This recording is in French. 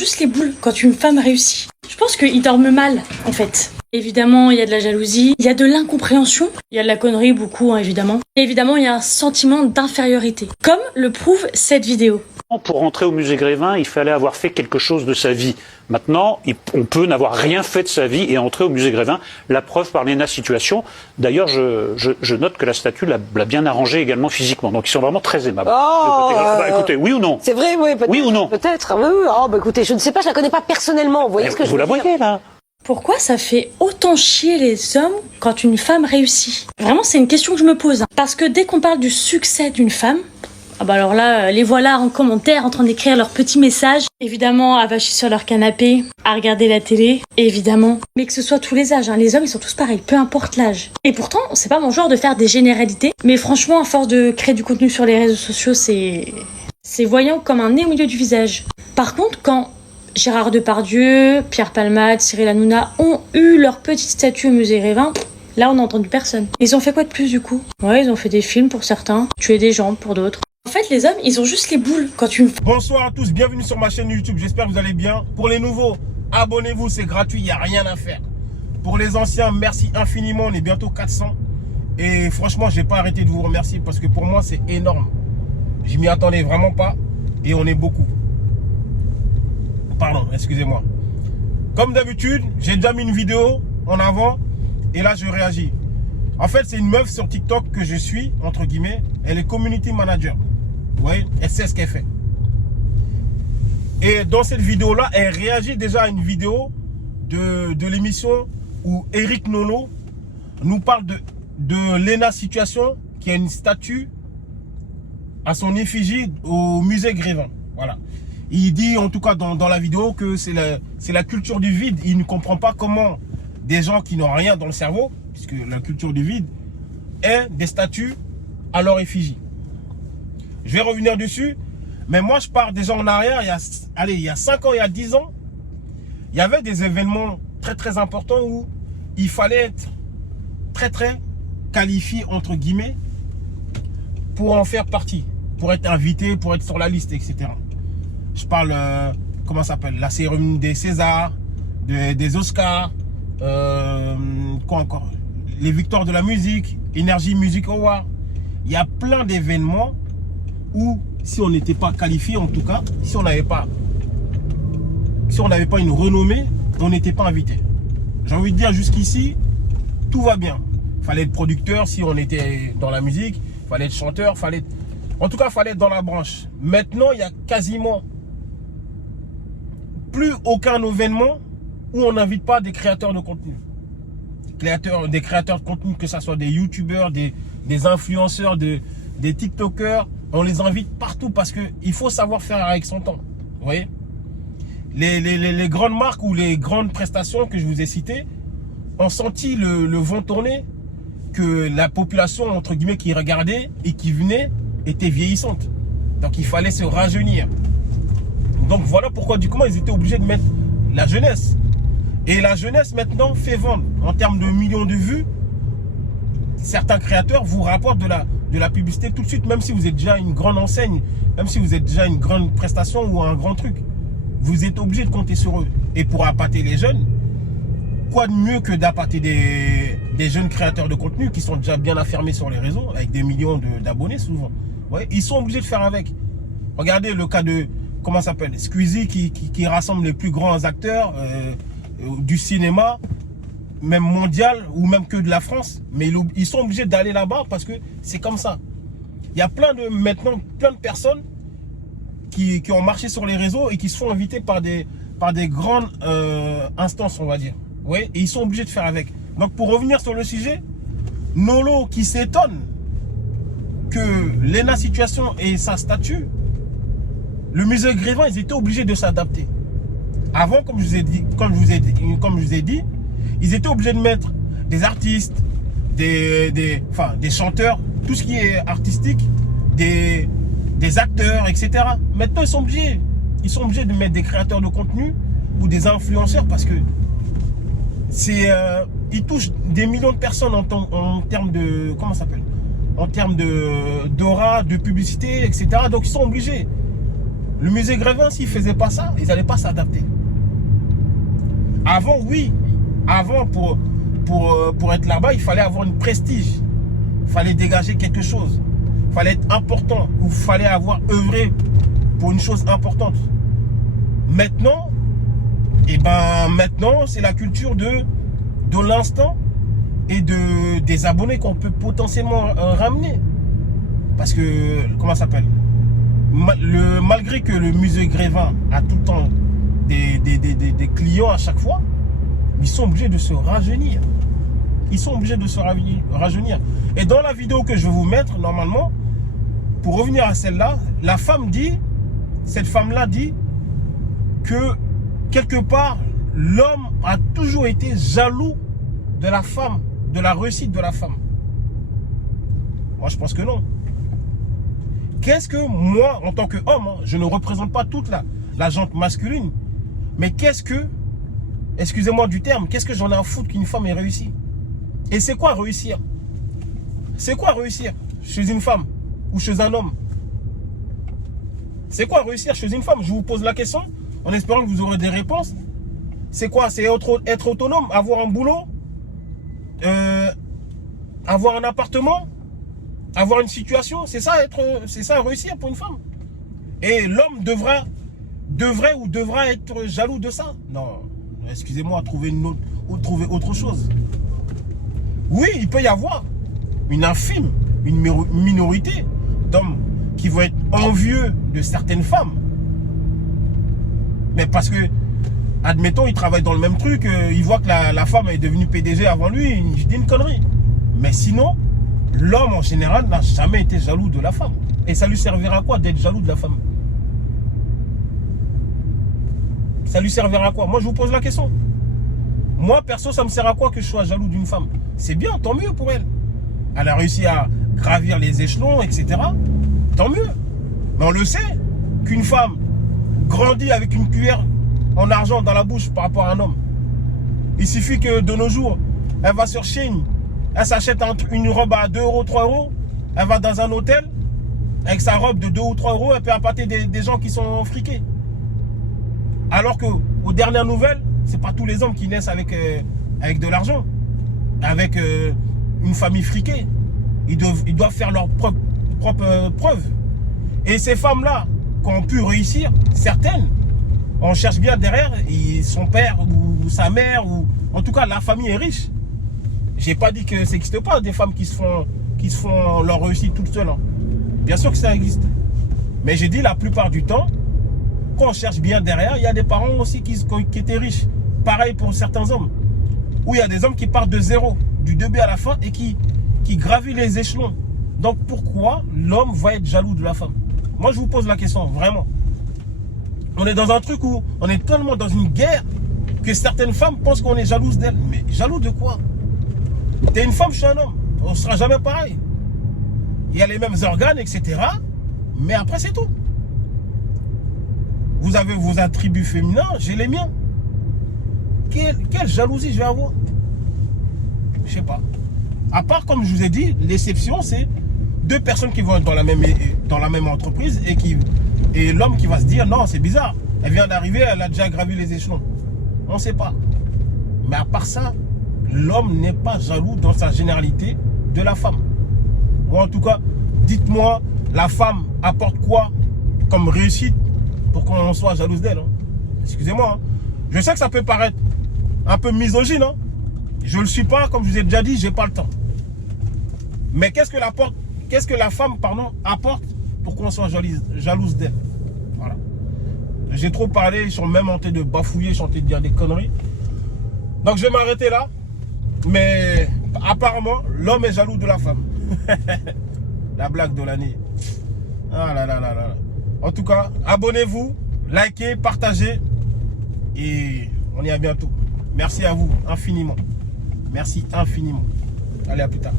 Juste les boules quand une femme réussit. Je pense qu'ils dorment mal, en fait. Évidemment, il y a de la jalousie, il y a de l'incompréhension, il y a de la connerie, beaucoup, hein, évidemment. Et évidemment, il y a un sentiment d'infériorité, comme le prouve cette vidéo. Pour rentrer au musée Grévin, il fallait avoir fait quelque chose de sa vie. Maintenant, on peut n'avoir rien fait de sa vie et entrer au musée Grévin. La preuve par Léna Situation. D'ailleurs, je note que la statue l'a bien arrangée également physiquement. Donc, ils sont vraiment très aimables. Oh, écoutez, oui ou non? C'est vrai, oui, peut-être. Oui ou non? Peut-être. Oui, oui. Oh, bah, écoutez, je ne sais pas, je la connais pas personnellement. Vous voyez ce que je Vous veux la dire? voyez, là? Pourquoi ça fait autant chier les hommes quand une femme réussit? Vraiment, c'est une question que je me pose. Parce que dès qu'on parle du succès d'une femme, ah bah alors là, les voilà en commentaire en train d'écrire leurs petits messages. Évidemment, avachis sur leur canapé, à regarder la télé, évidemment. Mais que ce soit tous les âges, hein. Les hommes, ils sont tous pareils, peu importe l'âge. Et pourtant, c'est pas mon genre de faire des généralités. Mais franchement, à force de créer du contenu sur les réseaux sociaux, c'est voyant comme un nez au milieu du visage. Par contre, quand Gérard Depardieu, Pierre Palmade, Cyril Hanouna ont eu leur petite statue au musée Grévin, là, on n'a entendu personne. Ils ont fait quoi de plus, du coup? Ouais, ils ont fait des films pour certains, tué des gens pour d'autres. En fait, les hommes, ils ont juste les boules quand une... Bonsoir à tous, bienvenue sur ma chaîne YouTube, j'espère que vous allez bien. Pour les nouveaux, abonnez-vous, c'est gratuit, il n'y a rien à faire. Pour les anciens, merci infiniment, on est bientôt 400. Et franchement, je n'ai pas arrêté de vous remercier parce que pour moi, c'est énorme. Je m'y attendais vraiment pas et on est beaucoup. Pardon, excusez-moi. Comme d'habitude, j'ai déjà mis une vidéo en avant et là, je réagis. En fait, c'est une meuf sur TikTok que je suis, entre guillemets. Elle est community manager. Vous voyez, elle sait ce qu'elle fait. Et dans cette vidéo-là, elle réagit déjà à une vidéo de l'émission où Eric Nolot nous parle de Léna Situation, qui a une statue à son effigie au musée Grévin. Voilà. Il dit, en tout cas dans la vidéo, que c'est la culture du vide. Il ne comprend pas comment des gens qui n'ont rien dans le cerveau, puisque la culture du vide, est des statues à leur effigie. Je vais revenir dessus, mais moi je pars déjà en arrière, il y a 5 ans, il y a 10 ans, il y avait des événements très très importants où il fallait être très très qualifié entre guillemets pour en faire partie, pour être invité, pour être sur la liste, etc. Je parle, comment ça s'appelle, la cérémonie des Césars, des Oscars, quoi encore, les victoires de la musique, Energy Music Award. Il y a plein d'événements où si on n'était pas qualifié, en tout cas, si on n'avait pas une renommée, on n'était pas invité. J'ai envie de dire jusqu'ici, tout va bien. Il fallait être producteur si on était dans la musique, il fallait être chanteur, en tout cas, il fallait être dans la branche. Maintenant, il y a quasiment plus aucun événement où on n'invite pas des créateurs de contenu. Des créateurs de contenu, que ce soit des youtubeurs, des influenceurs, des tiktokers, on les invite partout parce qu'il faut savoir faire avec son temps. Vous voyez, les grandes marques ou les grandes prestations que je vous ai citées ont senti le vent tourner, que la population, entre guillemets, qui regardait et qui venait était vieillissante. Donc il fallait se rajeunir. Donc voilà pourquoi du comment ils étaient obligés de mettre la jeunesse. Et la jeunesse maintenant fait vendre. En termes de millions de vues, certains créateurs vous rapportent de la publicité tout de suite, même si vous êtes déjà une grande enseigne, même si vous êtes déjà une grande prestation ou un grand truc. Vous êtes obligé de compter sur eux. Et pour appâter les jeunes, quoi de mieux que d'appâter des jeunes créateurs de contenu qui sont déjà bien affirmés sur les réseaux, avec des millions d'abonnés souvent. Ouais, ils sont obligés de faire avec. Regardez le cas de, comment ça s'appelle, Squeezie qui rassemble les plus grands acteurs du cinéma, même mondial ou même que de la France. Mais ils sont obligés d'aller là-bas parce que c'est comme ça. Il y a maintenant plein de personnes qui ont marché sur les réseaux et qui se font inviter par des grandes instances, on va dire. Ouais, et ils sont obligés de faire avec. Donc pour revenir sur le sujet, Nolo qui s'étonne que Léna Situation et sa statue, le musée Grévin, ils étaient obligés de s'adapter. Avant, comme je vous ai dit, ils étaient obligés de mettre des artistes, des chanteurs, tout ce qui est artistique, des acteurs, etc. Maintenant, ils sont obligés de mettre des créateurs de contenu ou des influenceurs parce que ils touchent des millions de personnes en termes de, comment ça s'appelle, en termes d'aura, de publicité, etc. Donc ils sont obligés. Le musée Grévin, s'ils ne faisaient pas ça, ils n'allaient pas s'adapter. Avant, oui. Avant, pour être là-bas, il fallait avoir une prestige. Il fallait dégager quelque chose. Il fallait être important. Ou il fallait avoir œuvré pour une chose importante. Maintenant, maintenant, c'est la culture de l'instant et des abonnés qu'on peut potentiellement ramener. Parce que, comment ça s'appelle, malgré que le musée Grévin a tout le temps des clients à chaque fois, ils sont obligés de se rajeunir. Ils sont obligés de se rajeunir. Et dans la vidéo que je vais vous mettre, normalement, pour revenir à celle-là, cette femme-là dit que, quelque part, l'homme a toujours été jaloux de la femme, de la réussite de la femme. Moi, je pense que non. Qu'est-ce que moi, en tant qu'homme, je ne représente pas toute la gente masculine, mais qu'est-ce que, excusez-moi du terme, qu'est-ce que j'en ai à foutre qu'une femme ait réussi? Et c'est quoi réussir? C'est quoi réussir chez une femme ou chez un homme? C'est quoi réussir chez une femme? Je vous pose la question en espérant que vous aurez des réponses. C'est quoi? C'est être autonome, avoir un boulot, avoir un appartement, avoir une situation. C'est ça réussir pour une femme. Et l'homme devrait ou devra être jaloux de ça. Non, excusez-moi, trouver autre chose. Oui, il peut y avoir une minorité d'hommes qui vont être envieux de certaines femmes. Mais parce que, admettons, il travaille dans le même truc, il voit que la femme est devenue PDG avant lui, je dis une connerie. Mais sinon, l'homme en général n'a jamais été jaloux de la femme. Et ça lui servira à quoi d'être jaloux de la femme? Ça lui servira à quoi? Moi, je vous pose la question. Moi, perso, ça me sert à quoi que je sois jaloux d'une femme? C'est bien, tant mieux pour elle. Elle a réussi à gravir les échelons, etc. Tant mieux. Mais on le sait qu'une femme grandit avec une cuillère en argent dans la bouche par rapport à un homme. Il suffit que de nos jours, elle va sur Shein, elle s'achète une robe à 2 euros, 3 euros, elle va dans un hôtel, avec sa robe de 2 ou 3 euros, elle peut appâter des gens qui sont friqués. Alors qu'aux dernières nouvelles, c'est pas tous les hommes qui naissent avec de l'argent, avec une famille friquée. Ils doivent faire leur propre preuve. Et ces femmes-là, qui ont pu réussir, certaines, on cherche bien derrière, son père ou sa mère, ou en tout cas la famille est riche. J'ai pas dit que ça n'existe pas des femmes qui se font leur réussite toutes seules. Bien sûr que ça existe. Mais j'ai dit la plupart du temps, quand on cherche bien derrière, il y a des parents aussi qui étaient riches. Pareil pour certains hommes. Où il y a des hommes qui partent de zéro, du début à la fin, et qui gravissent les échelons. Donc pourquoi l'homme va être jaloux de la femme? Moi je vous pose la question, vraiment. On est dans un truc où on est tellement dans une guerre que certaines femmes pensent qu'on est jalouse d'elles. Mais jaloux de quoi? T'es une femme, je suis un homme. On ne sera jamais pareil. Il y a les mêmes organes, etc. Mais après c'est tout. Vous avez vos attributs féminins, j'ai les miens. Quelle jalousie je vais avoir? Je sais pas. À part, comme je vous ai dit, l'exception, c'est 2 personnes qui vont être dans la même entreprise et l'homme qui va se dire, non, c'est bizarre. Elle vient d'arriver, elle a déjà gravi les échelons. On ne sait pas. Mais à part ça, l'homme n'est pas jaloux dans sa généralité de la femme. Ou en tout cas, dites-moi, la femme apporte quoi comme réussite pour qu'on soit jalouse d'elle? Excusez-moi. Je sais que ça peut paraître un peu misogyne. Je ne le suis pas, comme je vous ai déjà dit, j'ai pas le temps. Mais qu'est-ce que la femme apporte pour qu'on soit jalouse d'elle? Voilà. J'ai trop parlé, ils sont même en train de bafouiller, ils sont en train de dire des conneries. Donc je vais m'arrêter là. Mais apparemment, l'homme est jaloux de la femme. La blague de l'année. Ah là là là là. En tout cas, abonnez-vous, likez, partagez. Et on y est à bientôt. Merci à vous infiniment. Merci infiniment. Allez, à plus tard.